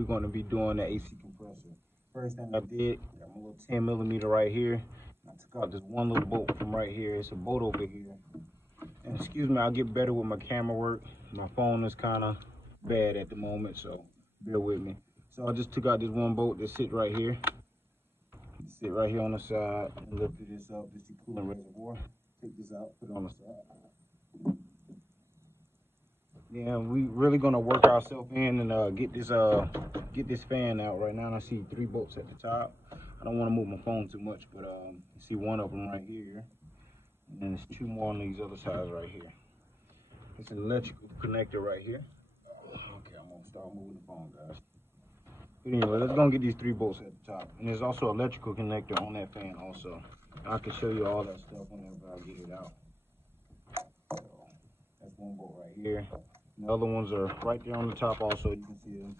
we're going to be doing the AC compressor. First thing I did, got my little 10mm right here. I took out this one little bolt from right here. It's a bolt over here. And excuse me, I'll get better with my camera work. My phone is kind of bad at the moment, so bear with me. So I just took out this one bolt that sits right here. Sit right here on the side. And lift this up. This is the coolant reservoir. Take this out, put it on the side. Yeah, we really gonna work ourselves in and get this fan out right now. And I see 3 bolts at the top. I don't want to move my phone too much, but you see one of them right here, and then there's 2 more on these other sides right here. It's an electrical connector right here. Okay, I'm gonna start moving the phone, guys. But anyway, let's go and get these 3 bolts at the top. And there's also an electrical connector on that fan also. I can show you all that stuff whenever I get it out. So, that's one bolt right here. And the other ones are right there on the top also, you can see them.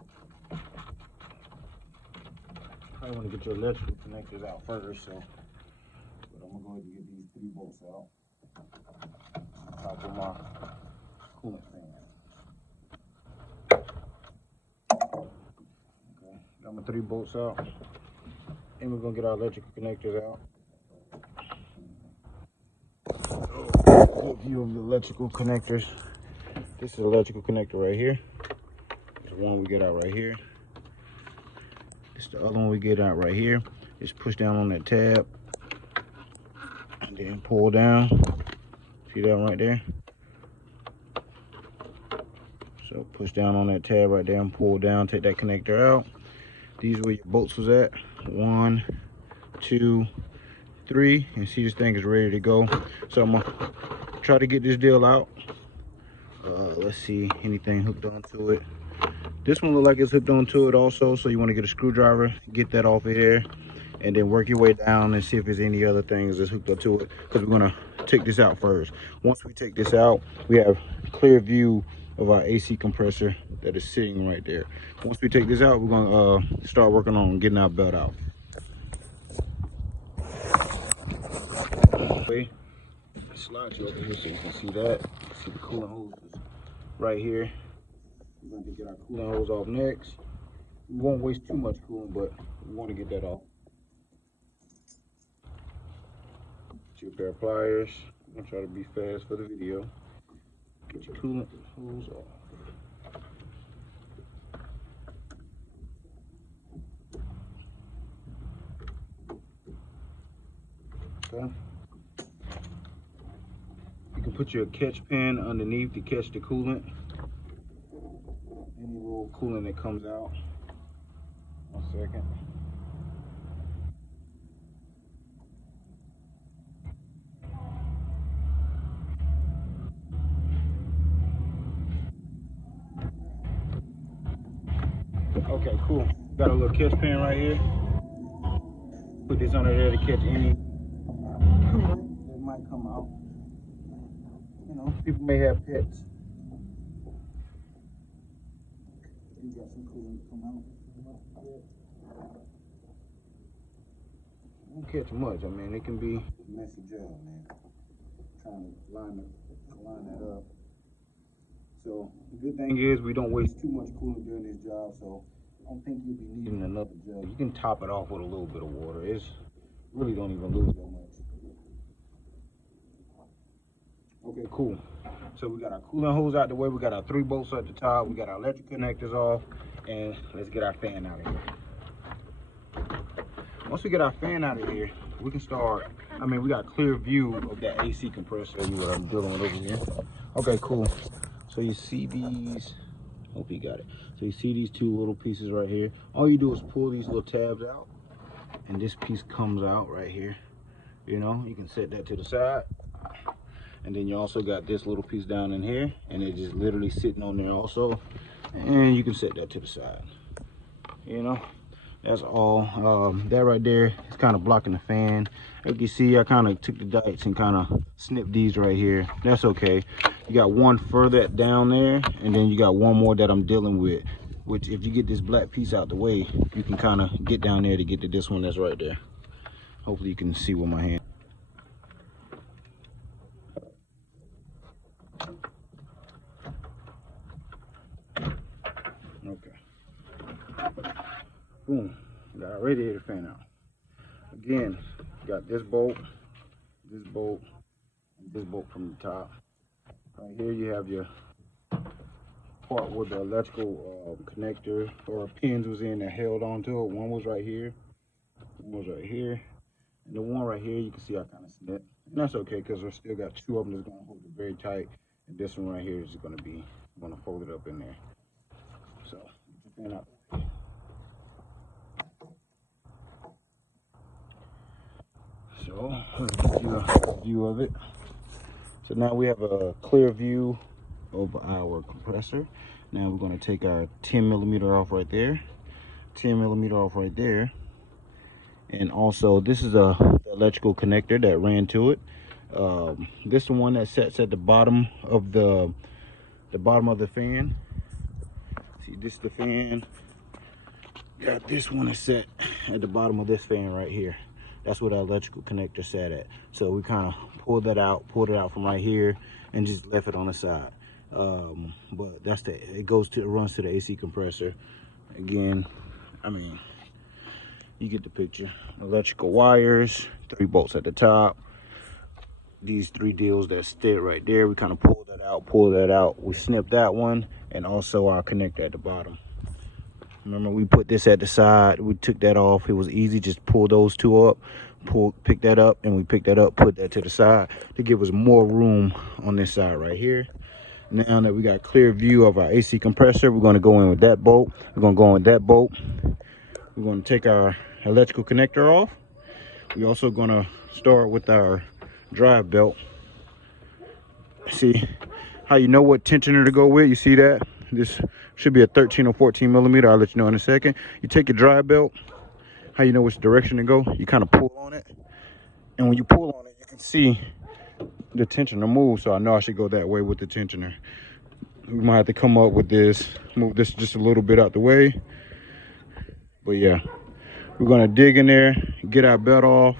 Probably want to get your electrical connectors out first, so. But I'm going to go ahead and get these 3 bolts out. On top of my coolant fan. Okay, got my 3 bolts out. And we're going to get our electrical connectors out. Good view of the electrical connectors. This is the electrical connector right here. There's one we get out right here. This is the other one we get out right here. Just push down on that tab and then pull down. See that one right there? So push down on that tab right there and pull down, take that connector out. These are where your bolts was at. 1, 2, 3. And see, this thing is ready to go. So I'm gonna try to get this deal out. Let's see, anything hooked onto it. This one looks like it's hooked onto it also, so you want to get a screwdriver, get that off of there, and then work your way down and see if there's any other things that's hooked up to it, because we're going to take this out first. Once we take this out, we have clear view of our AC compressor that is sitting right there. Once we take this out, we're going to start working on getting our belt out. Slide you over here so you can see that. See the coolant hose right here. We're going to get our coolant hose off next. We won't waste too much coolant, but we want to get that off. Get your pair of pliers. I'm going to try to be fast for the video. Get your coolant hose off. Okay. You can put your catch pin underneath to catch the coolant. Any little coolant that comes out. 1 second. Okay, cool. Got a little catch pin right here. Put this under there to catch any coolant that might come out. You know, people may have pets. You got some coolant come out. Don't catch much. I mean, it can be messy gel, man. Trying to line that up. So the good thing is we don't waste too much coolant during this job. So I don't think you'll be needing another gel. You can top it off with a little bit of water. It's really don't even lose that much. Okay, cool. So we got our coolant hose out the way. We got our 3 bolts at the top. We got our electric connectors off. And let's get our fan out of here. Once we get our fan out of here, we can start. I mean, we got a clear view of that AC compressor. What I'm dealing with over here. Okay, cool. So you see these. Hope you got it. So you see these 2 little pieces right here. All you do is pull these little tabs out, and this piece comes out right here. You know, you can set that to the side. And then you also got this little piece down in here, and it's just literally sitting on there also. And you can set that to the side. You know, that's all. That right there is kind of blocking the fan. As you can see, I kind of took the dice and kind of snipped these right here. That's okay. You got one further down there, and then you got one more that I'm dealing with, which if you get this black piece out the way, you can kind of get down there to get to this one that's right there. Hopefully you can see with my hand. Okay. Boom, got our radiator fan out. Again, got this bolt, and this bolt from the top. Right here you have your part where the electrical connector or pins was in that held onto it. One was right here, one was right here, and the one right here you can see I kind of snipped. And that's okay because I still got two of them that's going to hold it very tight, and this one right here is going to fold it up in there. So get the fan out. So let's get you a view of it. So now we have a clear view of our compressor. Now we're going to take our 10 millimeter off right there, 10 millimeter off right there, and also this is a electrical connector that ran to it. This is the one that sets at the bottom of the fan. See, this is the fan. Got this one is set at the bottom of this fan right here. That's where the electrical connector sat at. So we kind of pulled it out from right here and just left it on the side. But that's it runs to the AC compressor. Again, I mean, you get the picture. Electrical wires, 3 bolts at the top. These 3 deals that stay right there, we kind of pulled that out. We snipped that one and also our connector at the bottom. Remember, we put this at the side, we took that off. It was easy, just pull those 2 up, pick that up, and we picked that up, put that to the side to give us more room on this side right here. Now that we got a clear view of our AC compressor, we're going to go in with that bolt. We're going to go in with that bolt. We're going to take our electrical connector off. We're also going to start with our drive belt. See how you know what tensioner to go with? You see that? This should be a 13 or 14 millimeter. I'll let you know in a second. You take your drive belt. How you know which direction to go? You kind of pull on it. And when you pull on it, you can see the tensioner move. So I know I should go that way with the tensioner. We might have to come up with this, move this just a little bit out the way. But yeah, we're gonna dig in there, get our belt off,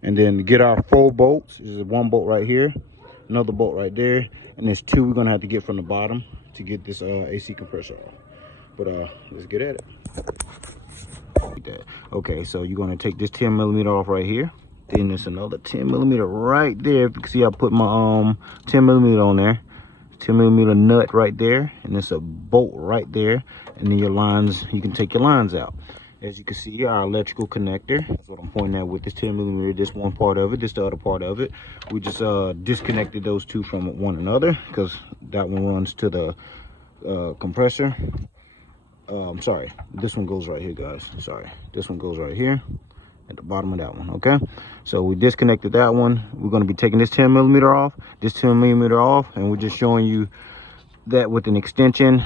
and then get our 4 bolts. This is 1 bolt right here, another bolt right there, and there's 2 we're gonna have to get from the bottom to get this AC compressor off. But let's get at it. Okay, so you're gonna take this 10 millimeter off right here. Then there's another 10 millimeter right there. If you can see, I put my 10 millimeter on there. 10 millimeter nut right there, and it's a bolt right there. And then your lines, you can take your lines out. As you can see, our electrical connector, that's what I'm pointing at with this 10 millimeter, this one part of it, this the other part of it. We just disconnected those 2 from one another because that one runs to the compressor. Sorry, this one goes right here, guys. Sorry, this one goes right here at the bottom of that one. Okay, so we disconnected that one. We're going to be taking this 10 millimeter off, this 10 millimeter off, and we're just showing you that with an extension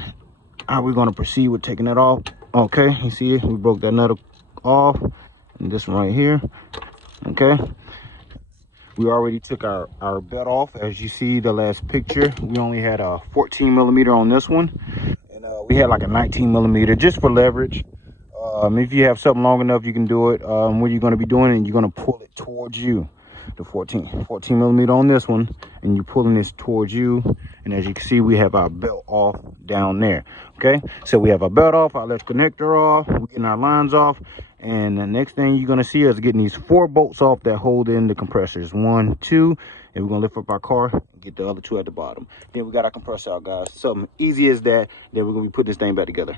how we're going to proceed with taking that off. Okay, you see it, we broke that nut off, and this one right here. Okay, we already took our belt off. As you see the last picture, we only had a 14 millimeter on this one, and we had like a 19 millimeter just for leverage. If you have something long enough, you can do it. What you're going to be doing, and you're going to pull it towards you. The 14 millimeter on this one, and you're pulling this towards you. And as you can see, we have our belt off down there. Okay, so we have our belt off, our electrical connector off, we're getting our lines off, and the next thing you're going to see is getting these 4 bolts off that hold in the compressors. 1, 2, and we're going to lift up our car and get the other 2 at the bottom. Then we got our compressor out, guys. Something easy as that. Then we're going to be putting this thing back together.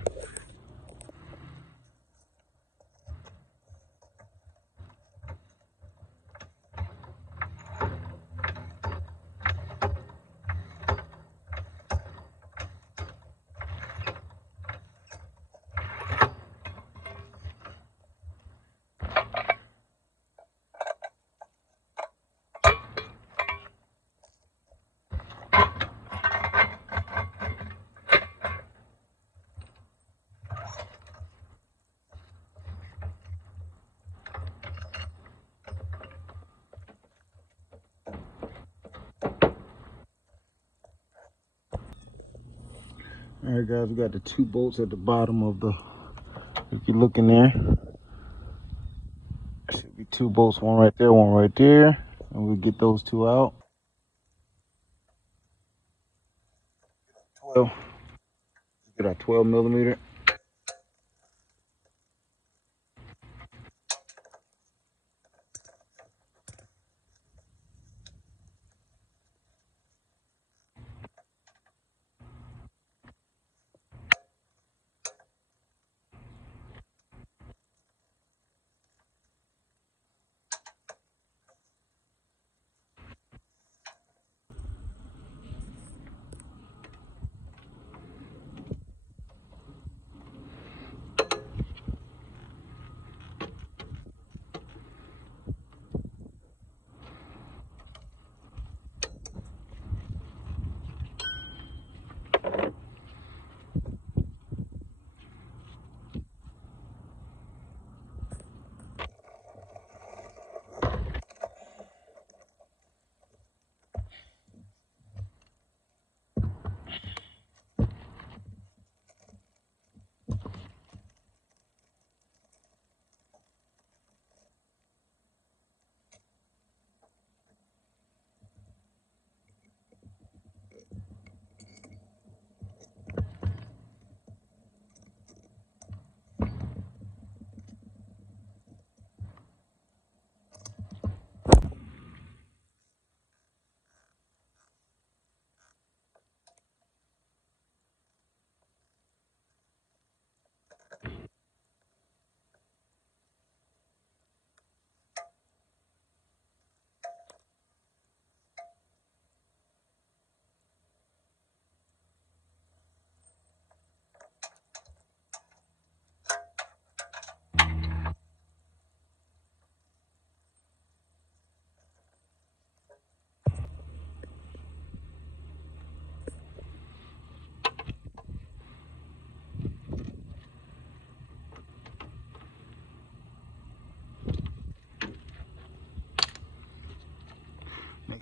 All right, guys, we got the 2 bolts at the bottom of the, if you look in there, there should be 2 bolts, one right there, and we'll get those 2 out. 12, get our 12 millimeter,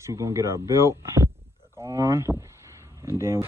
we're gonna get our belt back on, and then